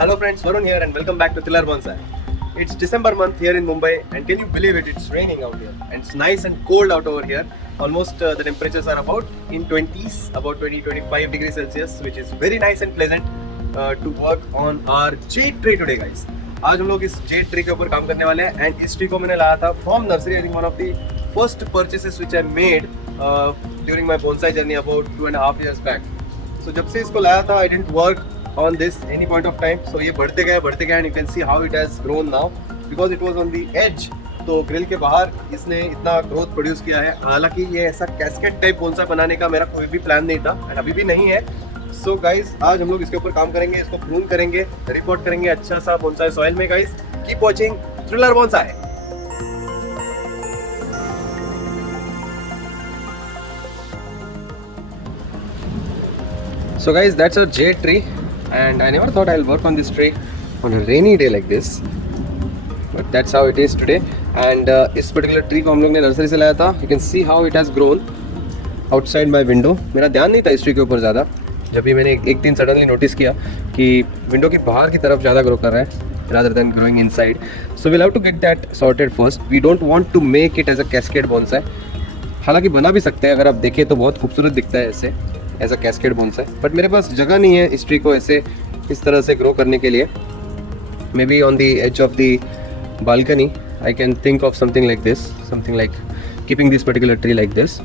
Hello friends, Varun here and welcome back to Tiller Bonsai. It's December month here in Mumbai and can you believe it, it's raining out here and it's nice and cold out over here. Almost the temperatures are about in 20s, about 20-25 degrees Celsius, which is very nice and pleasant to work on our jade tree today guys. आज हम लोग इस jade tree के ऊपर काम करने वाले हैं and इस tree को मैंने लाया था from nursery. I think one of the first purchases which I made during my bonsai journey about 2.5 years back. So जब से इसको लाया था I didn't work on this any point of time. So ये बढ़ते गए and you can see how it has grown now because it was on the edge. तो ग्रिल के बाहर इसने इतना ग्रोथ प्रोड्यूस किया है. हालांकि ये ऐसा कैस्केड टाइप बोनसाई बनाने का मेरा कोई भी प्लान नहीं था एंड अभी भी नहीं है. सो गाइस आज हम लोग इसके ऊपर काम करेंगे, इसको प्रून करेंगे, रिपोर्ट करेंगे अच्छा सा बोनसाई सॉइल में. Guys keep watching thriller bonsai. So guys, that's our jade tree and I never thought I'll work on this tree on a rainy day like this, but that's how it is today. And इस particular tree को हम लोग ने नर्सरी से लाया था. You can see how it has grown outside my window. मेरा ध्यान नहीं था इस tree के ऊपर ज़्यादा. जब भी मैंने एक दिन सडनली नोटिस किया कि विंडो के बाहर की तरफ ज़्यादा ग्रो कर रहा है rather than growing inside. So we'll have to get that sorted first. We don't want to make it as a cascade bonsai. हालांकि बना भी सकते हैं, अगर आप देखें तो बहुत खूबसूरत दिखता है ऐसे as a cascade bonsai. But मेरे पास जगह नहीं है इस ट्री को ऐसे इस तरह से ग्रो करने के लिए. Maybe on the edge of the balcony I can think of something like this, something like keeping this particular tree like this.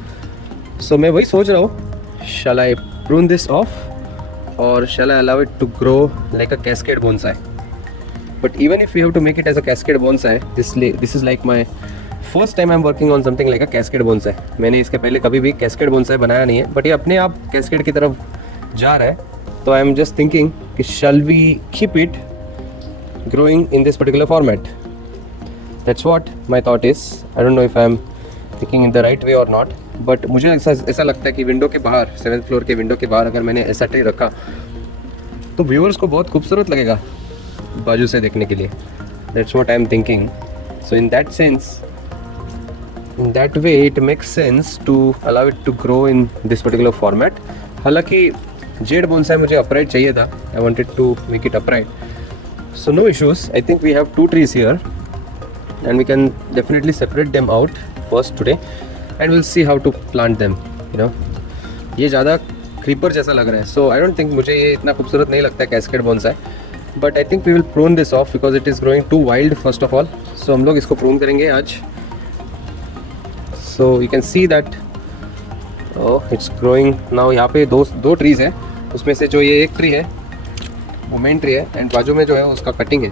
So मैं वही सोच रहा हूँ, shall I prune this off और shall I allow it to grow like a cascade bonsai. But even if you have to make it as a cascade bonsai, this is like my first time I am working on something like a cascade bonsai. मैंने इसके पहले कभी भी cascade bonsai बनाया नहीं है, बट ये अपने आप कैस्केड की तरफ जा रहा है. तो आई एम जस्ट थिंकिंग कि shall we keep it growing in this particular format. That's what my thought is. I don't know if I am thinking in the right way और नॉट, बट मुझे ऐसा लगता है कि विंडो के बाहर 7th floor के विंडो के बाहर अगर मैंने ऐसा ट्री रखा तो व्यूअर्स को बहुत खूबसूरत लगेगा बाजू से देखने के लिए. That's what I am thinking. So in that sense, in that way it makes sense to allow it to grow in this particular format. हालांकि jade bonsai मुझे upright चाहिए था. I wanted to make it upright. So no issues. I think we have 2 trees here and we can definitely separate them out first today and we'll see how to plant them. You know, ये ज़्यादा creeper जैसा लग रहा है. So I don't think मुझे ये इतना खूबसूरत नहीं लगता है cascade bonsai. But I think we will prune this off because it is growing too wild first of all. So हम लोग इसको prune करेंगे आज. So you can see that it's growing now. यहाँ पे दो ट्रीज़ है, उसमें से जो ये एक ट्री है वो मेन ट्री है एंड बाजू में जो है उसका कटिंग है.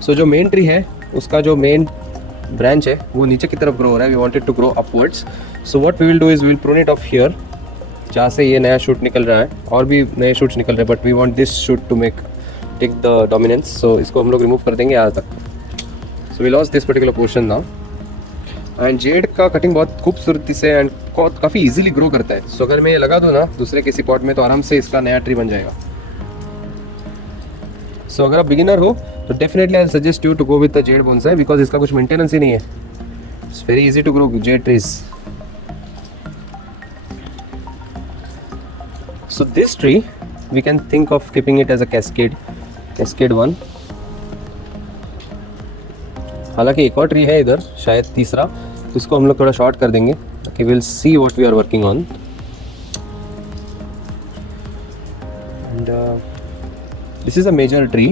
सो जो मेन ट्री है उसका जो मेन ब्रांच है वो नीचे की तरफ ग्रो हो रहा है. We wanted to grow upwards. So what we will do is we will prune it off here, जहाँ से ये नया शूट निकल रहा है. और भी नए शूट्स निकल रहे हैं but we want this shoot to take the dominance. So इसको हम लोग रिमूव कर देंगे आज तक. So we lost this particular portion now. And jade का कटिंग बहुत खूबसूरती से एंड काफ़ी इजीली ग्रो करता है. सो अगर मैं ये लगा दूँ ना दूसरे किसी पॉट में तो आराम से इसका नया ट्री बन जाएगा. सो अगर आप बिगिनर हो तो definitely I suggest you to go with the jade bonsai because इसका कुछ मेंटेनेंस ही नहीं है. It's very easy to grow jade trees. So this tree we can think of keeping it as a cascade 1. हालांकि एक और ट्री है इधर, शायद तीसरा, तो इसको हम लोग थोड़ा शॉर्ट कर देंगे ताकि will see what we are working on. And this is a major tree.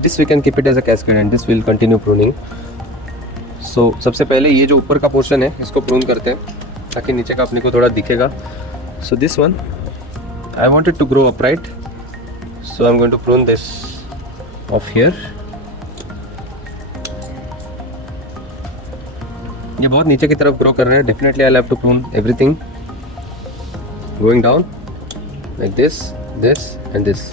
This we can keep it as a cascade and this will continue pruning. So सबसे पहले ये जो ऊपर का पोर्शन है इसको प्रून करते हैं ताकि नीचे का अपने को थोड़ा दिखेगा. So this one I wanted to grow upright, so I'm going to prune this off here. ये बहुत नीचे की तरफ ग्रो कर रहे हैं. Definitely I'll have to prune everything going down like this and this.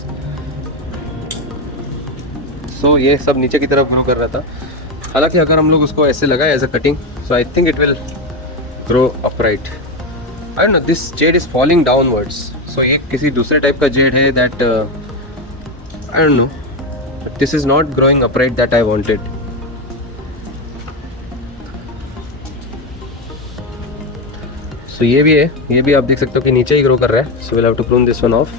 So ये सब नीचे की तरफ ग्रो कर रहा था. हालांकि अगर हम लोग उसको ऐसे लगाए as a cutting, so I think it will grow upright. I don't know, this jade is falling downwards. So ये किसी दूसरे टाइप का jade है that I don't know, but this is not growing upright that I wanted. सो ये भी है, ये भी आप देख सकते हो कि नीचे ही ग्रो कर रहा है. So will have to prune this one off.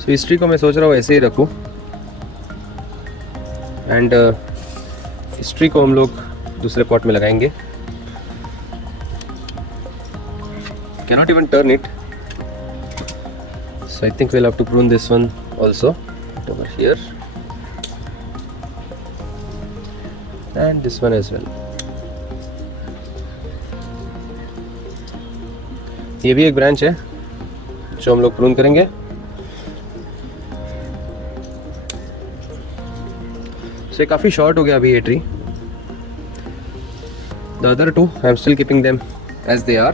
So इस ट्री को मैं सोच रहा हूँ ऐसे ही रखूँ. एंड इस ट्री को हम लोग दूसरे पॉट में लगाएंगे. Cannot even turn it. So I think we'll have to prune this one also over here and this one as well. ये भी एक ब्रांच है जो हम लोग प्रून करेंगे. सो काफ़ी शॉर्ट हो गया अभी ये tree. The other two I am still keeping them as they are.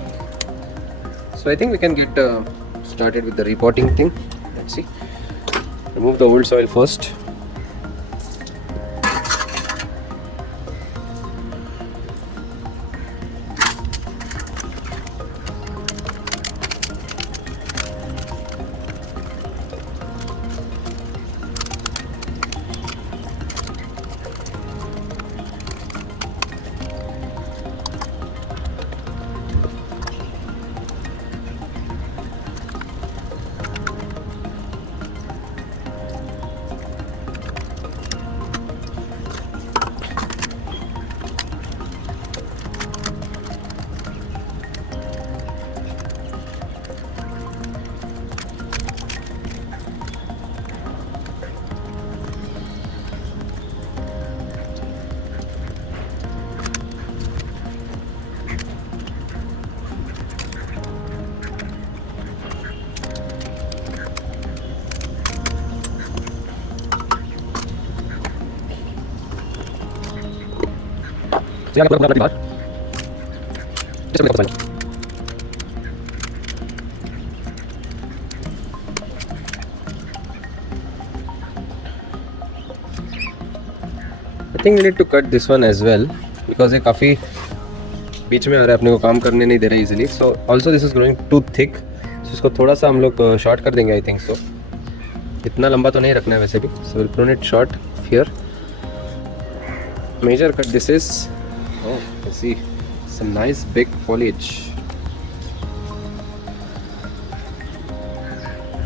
So I think we can get started with the repotting thing. Let's see. Remove the old soil first. I think we need to cut this one as well because ये काफ़ी बीच में आ रहा है, अपने को काम करने नहीं दे रहा है easily. So also this is growing too thick. So इसको थोड़ा सा हम लोग शॉर्ट कर देंगे. आई थिंक सो इतना लंबा तो नहीं रखना है वैसे भी. So will prune it short here. Major cut this is. Oh see some nice big foliage.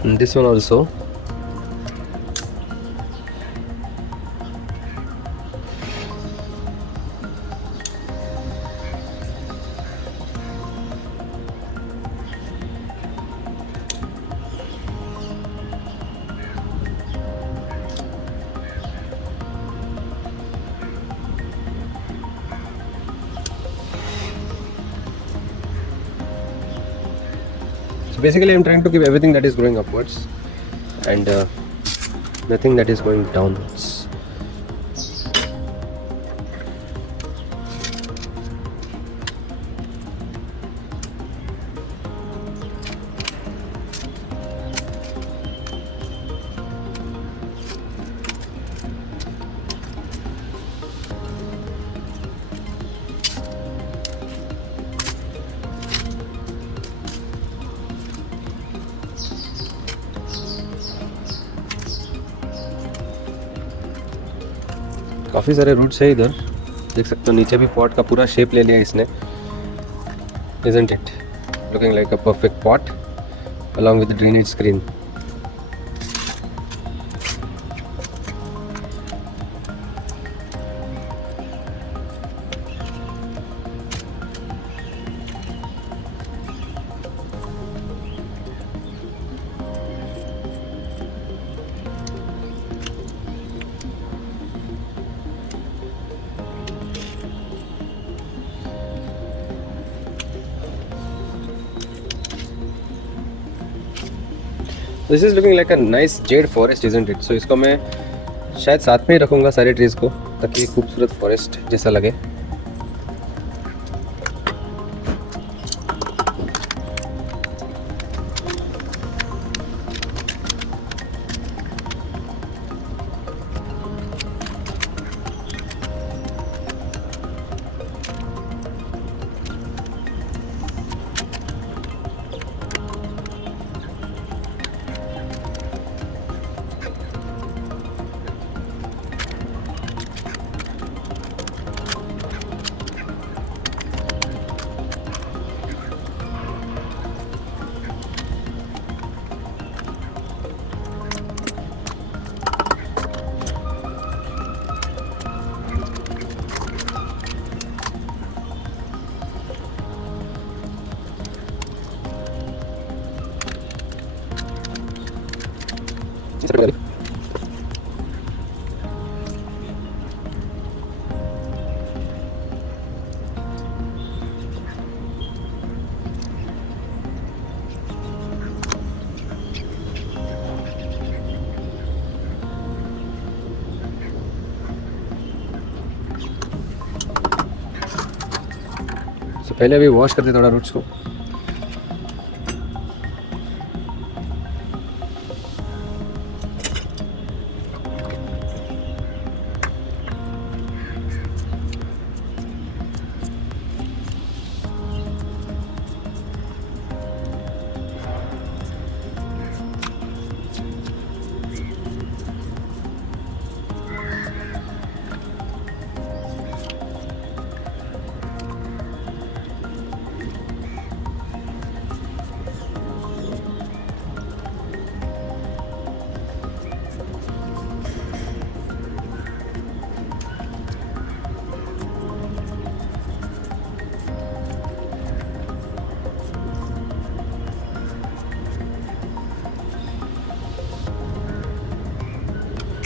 And this one also. Basically I'm trying to keep everything that is growing upwards and nothing that is going downwards. काफ़ी सारे रूट्स है इधर, देख सकते हो. नीचे भी पॉट का पूरा शेप ले लिया इसने. Isn't it looking like a perfect pot along with the drainage screen? This is looking like a nice jade forest, isn't it? So इसको मैं शायद साथ में ही रखूँगा सारे ट्रीज़ को, ताकि खूबसूरत फॉरेस्ट जैसा लगे. तो पहले अभी वॉश करते थोड़ा रूट्स को.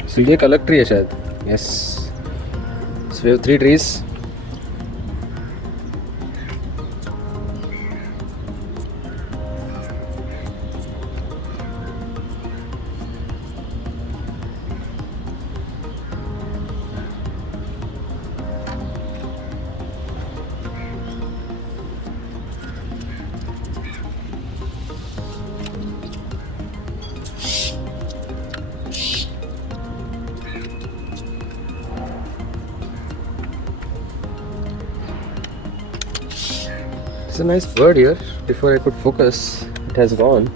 So ये एक अलग ट्री है शायद. Yes, so we have 3 trees. It's a nice bird here. Before I could focus, it has gone.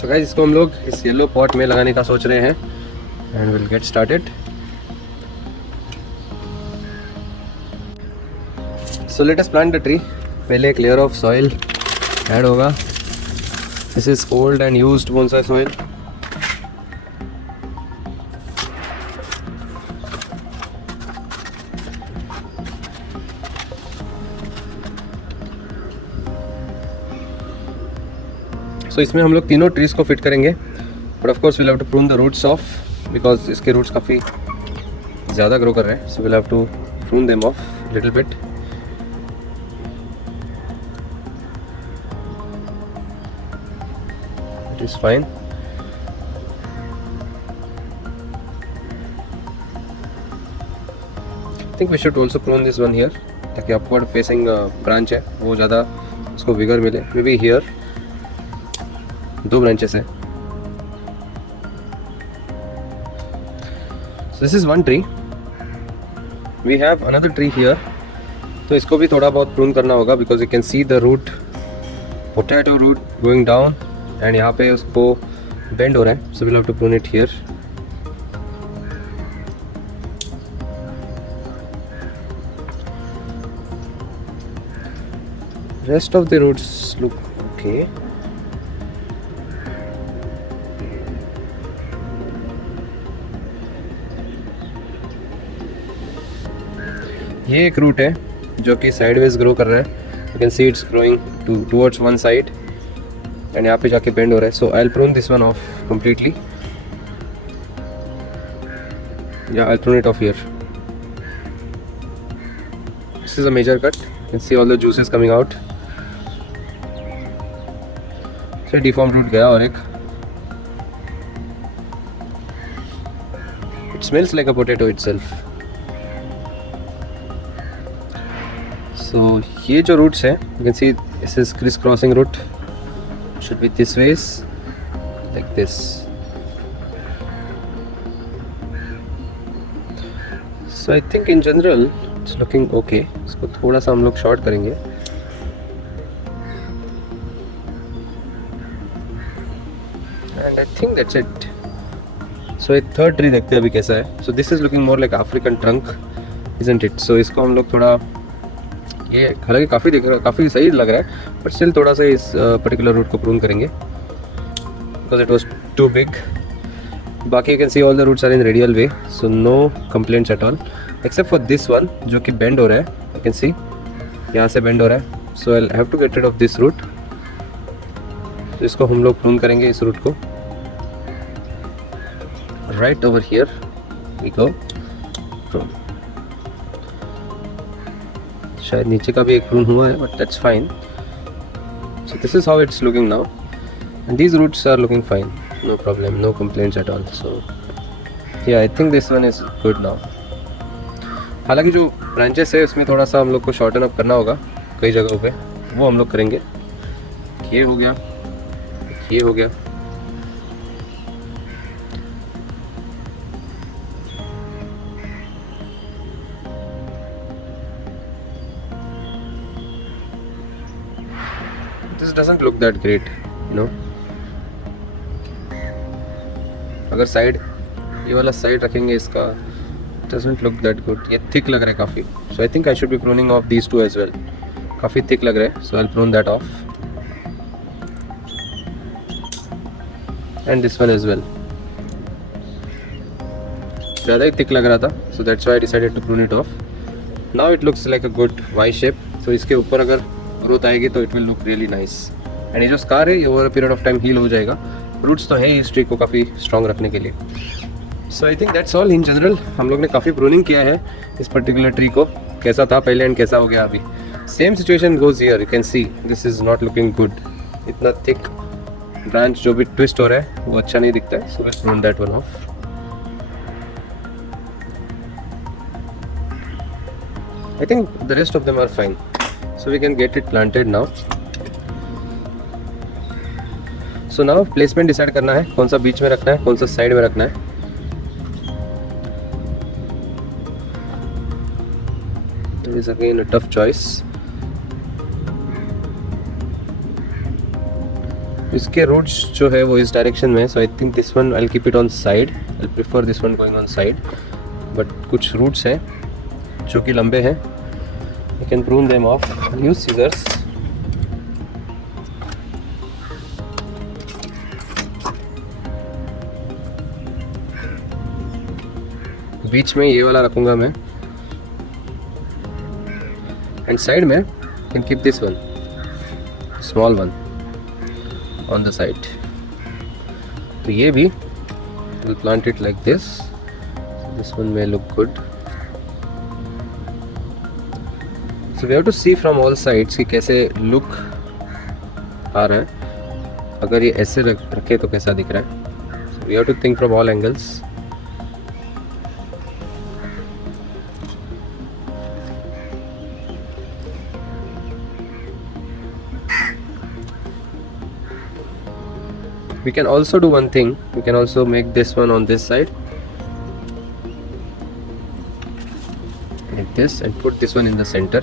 So guys, इसको हम लोग इस येलो पॉट में लगाने का सोच रहे हैं. And will get started. So let us plant the tree. पहले एक लेयर ऑफ सॉइल ऐड होगा. This is old and used bonsai soil. So इसमें हम लोग तीनों ट्रीज को फिट करेंगे. But of course will have to prune the roots off, because इसके रूट्स काफ़ी ज़्यादा ग्रो कर रहे हैं. So will have to prune them off little bit. It is fine. I think we should also prune this one here, ताकि upward facing branch है वो ज़्यादा उसको विगर मिले. मे बी हियर 2 ब्रांचेस है. This is one tree. We have another tree here. तो इसको भी थोड़ा बहुत प्रून करना होगा, because you can see the root, potato root going down, and यहाँ पे उसको बेंड हो रहा है. So we'll have to prune it here. rest of the roads look okay. ये एक रूट है जो कि साइडवेज ग्रो कर रहा है. You can see it's growing towards one side and यहाँ पे जाके बेंड हो रहा है. So I will prune this one off completely. Yeah, I'll prune it off here. This is a major cut. You can see all the juices coming out. So deformed root गया और एक. It smells like a potato itself. So ये जो roots है, you can see this is crisscrossing root. Should be this ways, like this. So I think in general it's looking okay. इसको थोड़ा सा हम लोग शॉर्ट करेंगे. And I think that's it. So एक थर्ड ट्री देखते हैं अभी कैसा है. So this is looking more like African trunk, isn't it? So इसको हम लोग थोड़ा, ये हालांकि काफ़ी दिख रहा है, काफ़ी सही लग रहा है, बट स्टिल थोड़ा सा इस पर्टिकुलर रूट को प्रून करेंगे because it was too big. बाकी you can see all the roots are in radial way, so no complaints at all except for this one जो कि bend हो रहा है. You can see यहाँ से bend हो रहा है. So I'll have to get rid of this root. तो इसको हम लोग prune करेंगे इस root को. Right over here we go prune. शायद नीचे का भी एक prune हुआ है, but that's fine. So this is how it's looking now, and these roots are looking fine. No problem, no complaints at all. So yeah, I think this one is good now. हालांकि जो ब्रांचेस है उसमें थोड़ा सा हम लोग को shorten up करना होगा कई जगहों पे, वो हम लोग करेंगे. ये हो गया, ये हो गया. This doesn't look that great, you know. अगर साइड, ये वाला साइड रखेंगे इसका, doesn't look that good. ये thick लग रहा है काफ़ी. So I think I should be pruning off these two as well. काफ़ी thick लग रहा है, so I'll prune that off. And this one as well. ज़्यादा ही thick लग रहा था, so that's why I decided to prune it off. Now it looks like a good Y shape. So इसके ऊपर अगर ग्रोथ आएगी तो it will look really nice. And ये जो scar है ये over a period of time heal हो जाएगा. रूट्स तो है ही इस ट्री को काफ़ी स्ट्रॉन्ग रखने के लिए. So I think that's all in general. हम लोग ने काफ़ी प्रूनिंग किया है इस पर्टिकुलर ट्री को. कैसा था पहले एंड कैसा हो गया अभी. Same situation goes here. You can see this is not looking good. इतना थिक ब्रांच जो भी ट्विस्ट हो रहा है वो अच्छा नहीं दिखता है. So let's prune that one off. I think the rest of them are fine. So we can get it planted now. So now placement decide करना है, कौन सा बीच में रखना है, कौन सा साइड में रखना है. It is again a tough choice. इसके रूट्स जो है वो इस डायरेक्शन में, so I think this one I will keep it on side. I prefer this one going on side. But कुछ रूट्स हैं जो कि लंबे हैं. I can prune them off. Use scissors. बीच में ये वाला रखूँगा मैं, एंड साइड में can keep this one, small one on the side. तो ये भी will plant it like this. This one may look good. So we have to see from all sides कि कैसे लुक आ रहा है. अगर ये ऐसे रखे तो कैसा दिख रहा है. We have to think from all angles. We can also do one thing. We can also make this one on this side like this and put this one in the center.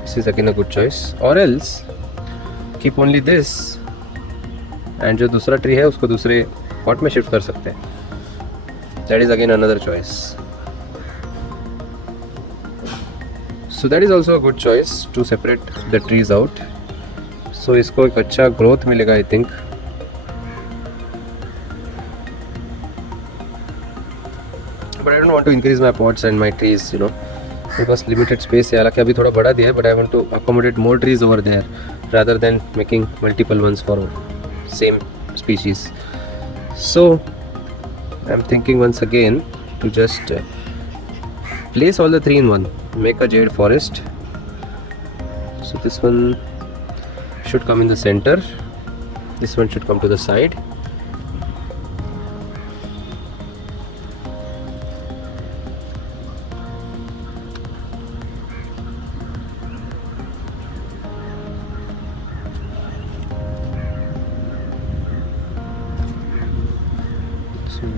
This is again a good choice. Or else keep only this and जो दूसरा ट्री है उसको दूसरे पॉट में शिफ्ट कर सकते हैं. That is again another choice. So that is also a good choice to separate the trees out. So इसको एक अच्छा growth मिलेगा I think. But I don't want to increase my pots and my trees, you know. Because limited space है, हालांकि अभी थोड़ा बड़ा दिया है, but I want to accommodate more trees over there rather than making multiple ones for same species. So I'm thinking once again to just place all the three in one, make a jade forest. So this one should come in the center, this one should come to the side.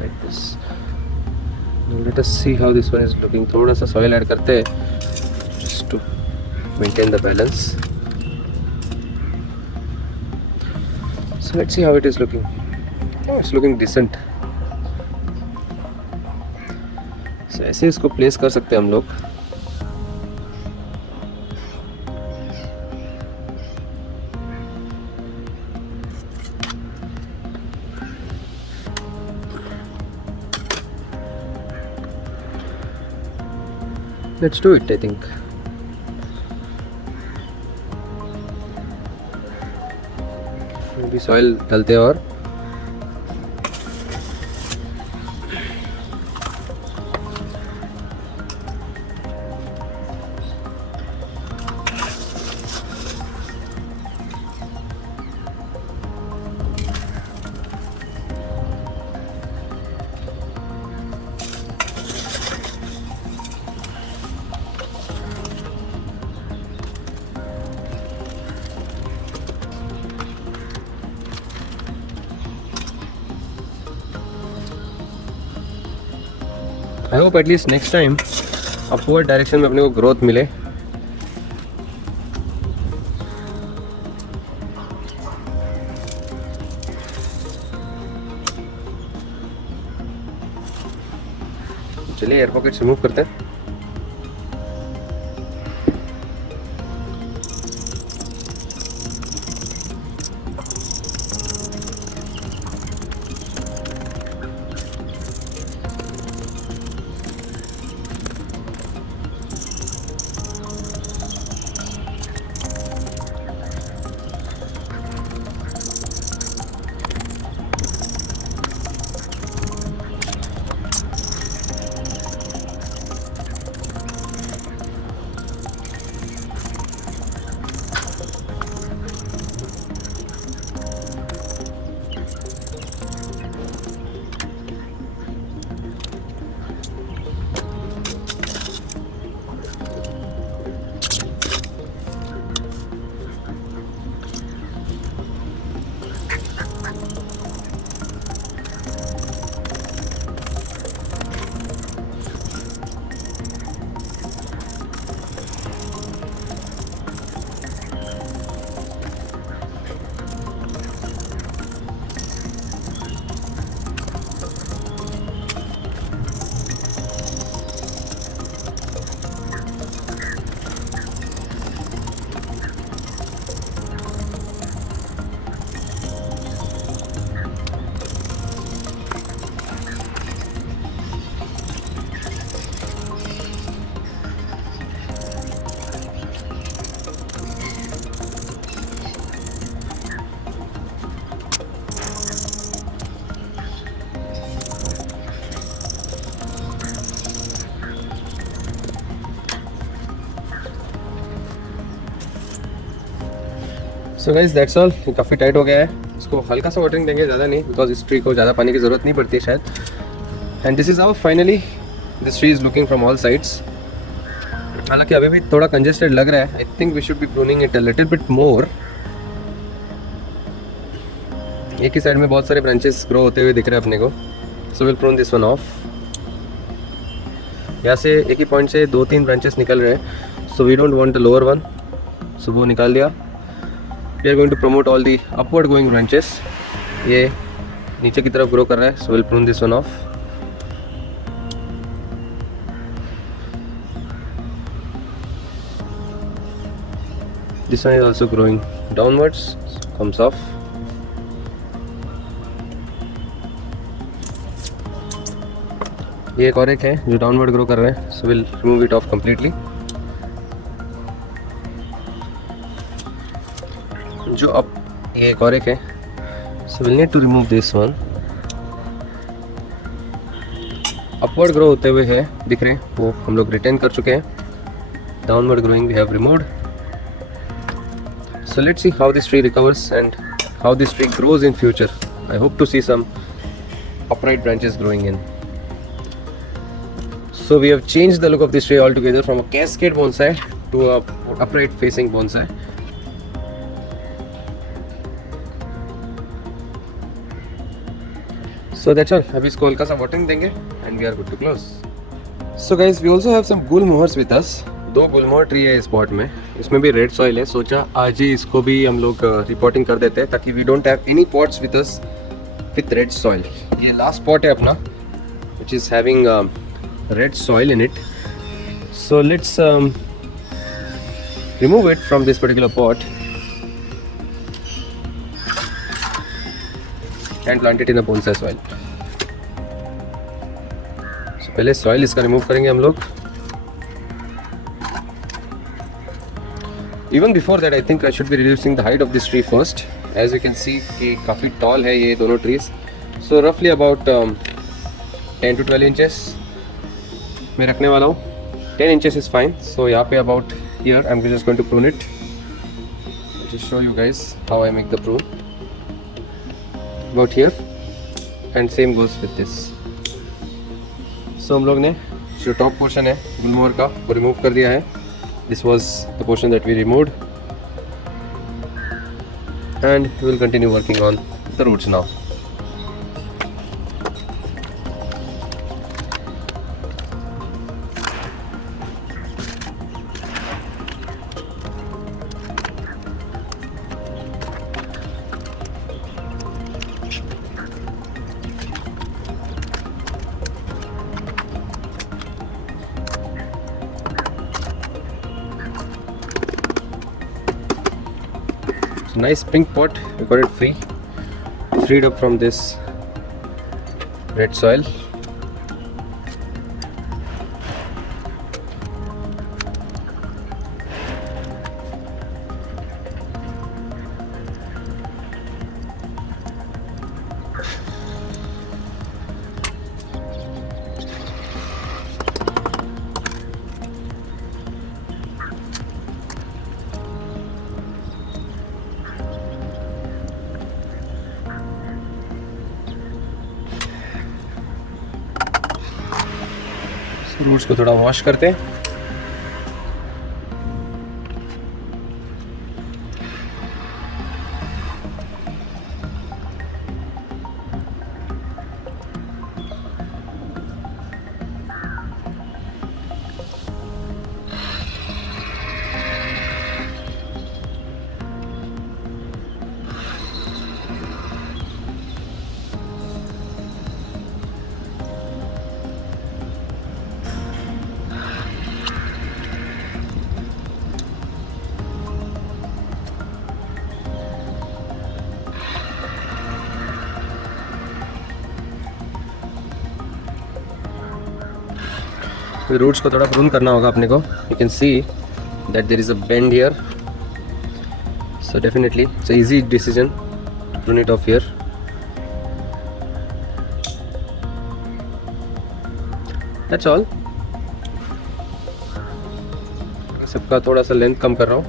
Like this. Now let us see how this one is looking. थोड़ा सा soil add करते हैं just to maintain the balance. So let's see how it is looking. Oh, it's looking decent. So ऐसे इसको place कर सकते हैं हम लोग. Let's do it, I think. Maybe soil डालते हैं और I hope at least next time upward direction में अपने को growth मिले. चलिए एयर पॉकेट्स रिमूव करते हैं. So guys that's all. काफ़ी टाइट हो गया है. इसको हल्का सा वाटरिंग देंगे, ज़्यादा नहीं, बिकॉज इस ट्री को ज़्यादा पानी की ज़रूरत नहीं पड़ती शायद. And this is how finally this tree is looking from all sides. हालांकि अभी भी थोड़ा कंजेस्टेड लग रहा है. I think we should be pruning it a little bit more. एक ही साइड में बहुत सारे ब्रांचेस ग्रो होते हुए दिख रहे हैं अपने को. सो will prune this one of. यहाँ से एक ही पॉइंट से 2-3 ब्रांचेस निकल रहे हैं. So we don't want the lower one. So वो निकाल दिया. We are going to promote all the upward going branches. ये नीचे की तरफ ग्रो कर रहा है. So will prune this one off. This one is also growing downwards, comes off. ये एक और एक है जो डाउनवर्ड ग्रो कर रहे हैं, so we'll remove it off completely. जो अब ये एक और एक है, so we'll need to remove this one. Upward grow होते हुए है दिख रहे हैं, वो हम लोग रिटेन कर चुके हैं. Downward growing we have removed. So let's see how this tree recovers and how this tree grows in future. I hope to see some upright branches growing in. So we have changed the look of this tree altogether from a cascade bonsai to a upright facing bonsai. So that's all. अभी इसको हल्का सा वाटरिंग देंगे and we are good to close. So guys, we also have some गुलमोहर्स with us. 2 गुलमोहर ट्री है इस पॉट में. इसमें भी रेड सॉइल है. सोचा आज ही इसको भी हम लोग रिपोर्टिंग कर देते हैं ताकि we don't have any pots with us with red soil. ये लास्ट पॉट है अपना which is having red soil in it. So let's remove it from this particular pot and plant it in the bonsai soil. So पहले soil इसका remove करेंगे हम लोग. Even before that, I think I should be reducing the height of this tree first. As you can see कि काफ़ी tall है ये दोनों trees. So roughly about 10 to 12 inches मैं रखने वाला हूँ. 10 inches is fine. So यहाँ पे about here I'm just going to prune it. I'll just show you guys how I make the prune. About here and same goes with this. So हम लोग ने जो टॉप पोर्शन है गुलमोहर का वो रिमूव कर दिया है. This was the portion that we removed and we will continue working on the roots now. Nice pink pot, we got it freed up from this red soil. Roots को थोड़ा वॉश करते हैं. रूट्स को थोड़ा प्रून करना होगा अपने को. You can see that there is a bend here, so definitely it's a easy decision to prune it off here. That's all. सबका थोड़ा सा लेंथ कम कर रहा हूँ.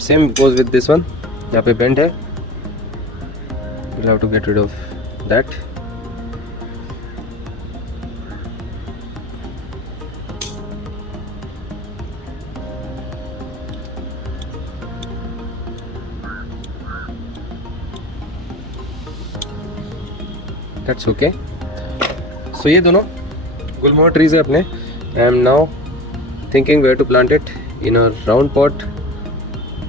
Same goes with this one. यहाँ पे बेंड है, we'll have to get rid of that. That's okay. So ये दोनों गुलमोहर ट्रीज है अपने. I am now thinking where to plant it, in a round pot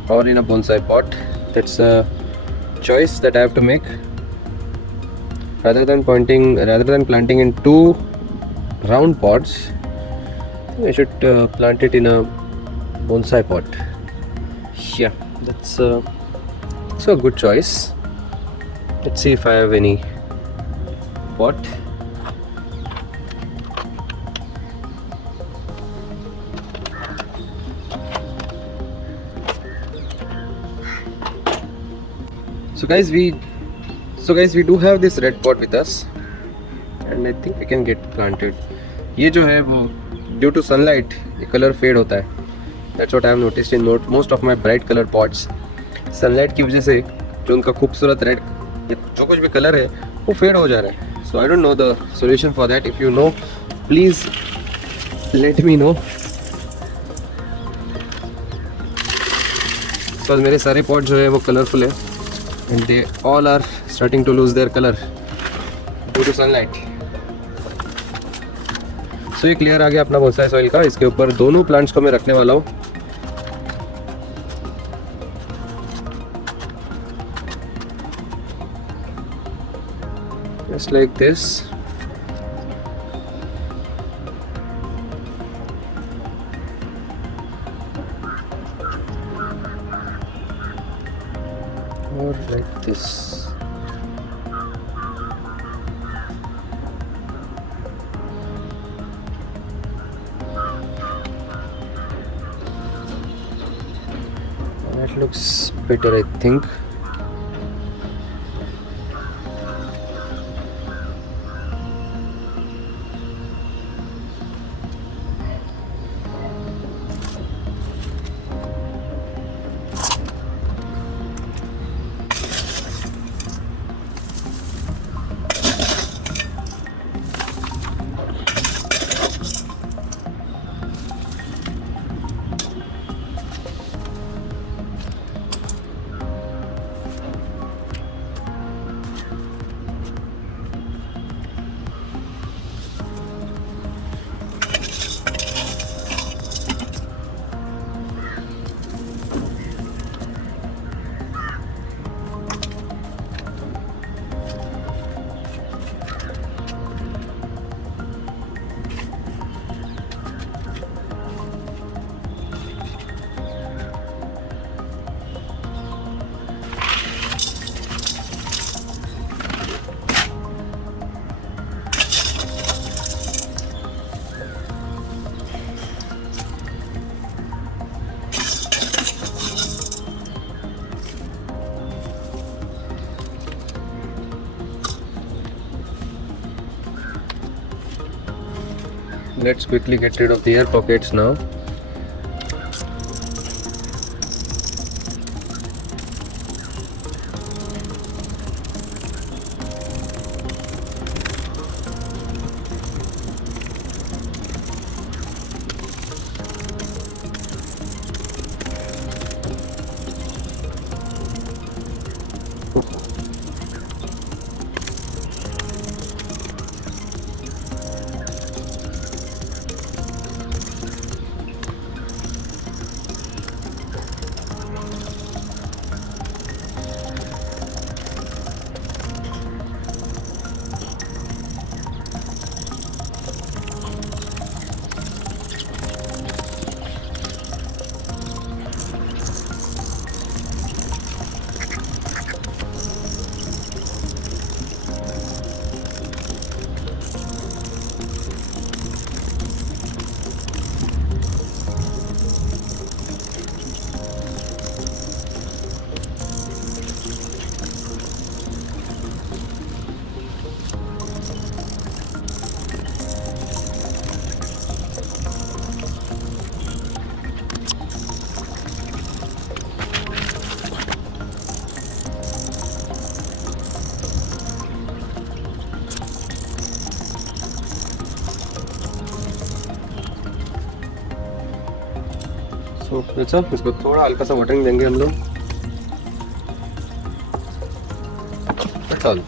or in a bonsai pot. That's a choice that I have to make. Rather than planting in 2 round pots, I should plant it in a bonsai pot. Yeah, that's so a good choice. Let's see if I have any pot. So guys, we do have this red pot with us, and I think we can get planted. ये जो है वो due to sunlight ये color fade होता है. That's what I have noticed in most of my bright color pots. Sunlight की वजह से जो उनका खूबसूरत रेड जो कुछ भी कलर है वो फेड हो जा रहा है. So I don't know the solution for that. If you know, please let me know. Because मेरे सारे पॉट जो है वो कलरफुल है and they all are starting to lose their color due to sunlight. So ये क्लियर आ गया अपना बोनसाई सॉइल का. इसके ऊपर दोनों प्लांट्स को मैं रखने वाला हूँ. Just like this. Or like this. That looks better, I think. Let's quickly get rid of the air pockets now. So that's all. इसको थोड़ा हल्का सा वाटरिंग देंगे हम लोग. That's all.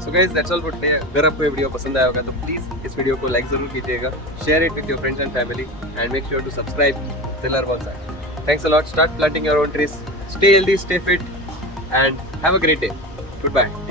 So guys, that's all for today. अगर आपको ये वीडियो पसंद आया होगा तो प्लीज़ इस वीडियो को लाइक ज़रूर कीजिएगा, share it with your friends and family, and make sure to subscribe Tiller Bonsai. Thanks a lot. Start planting your own trees. Stay healthy, stay fit, and have a great day. Goodbye.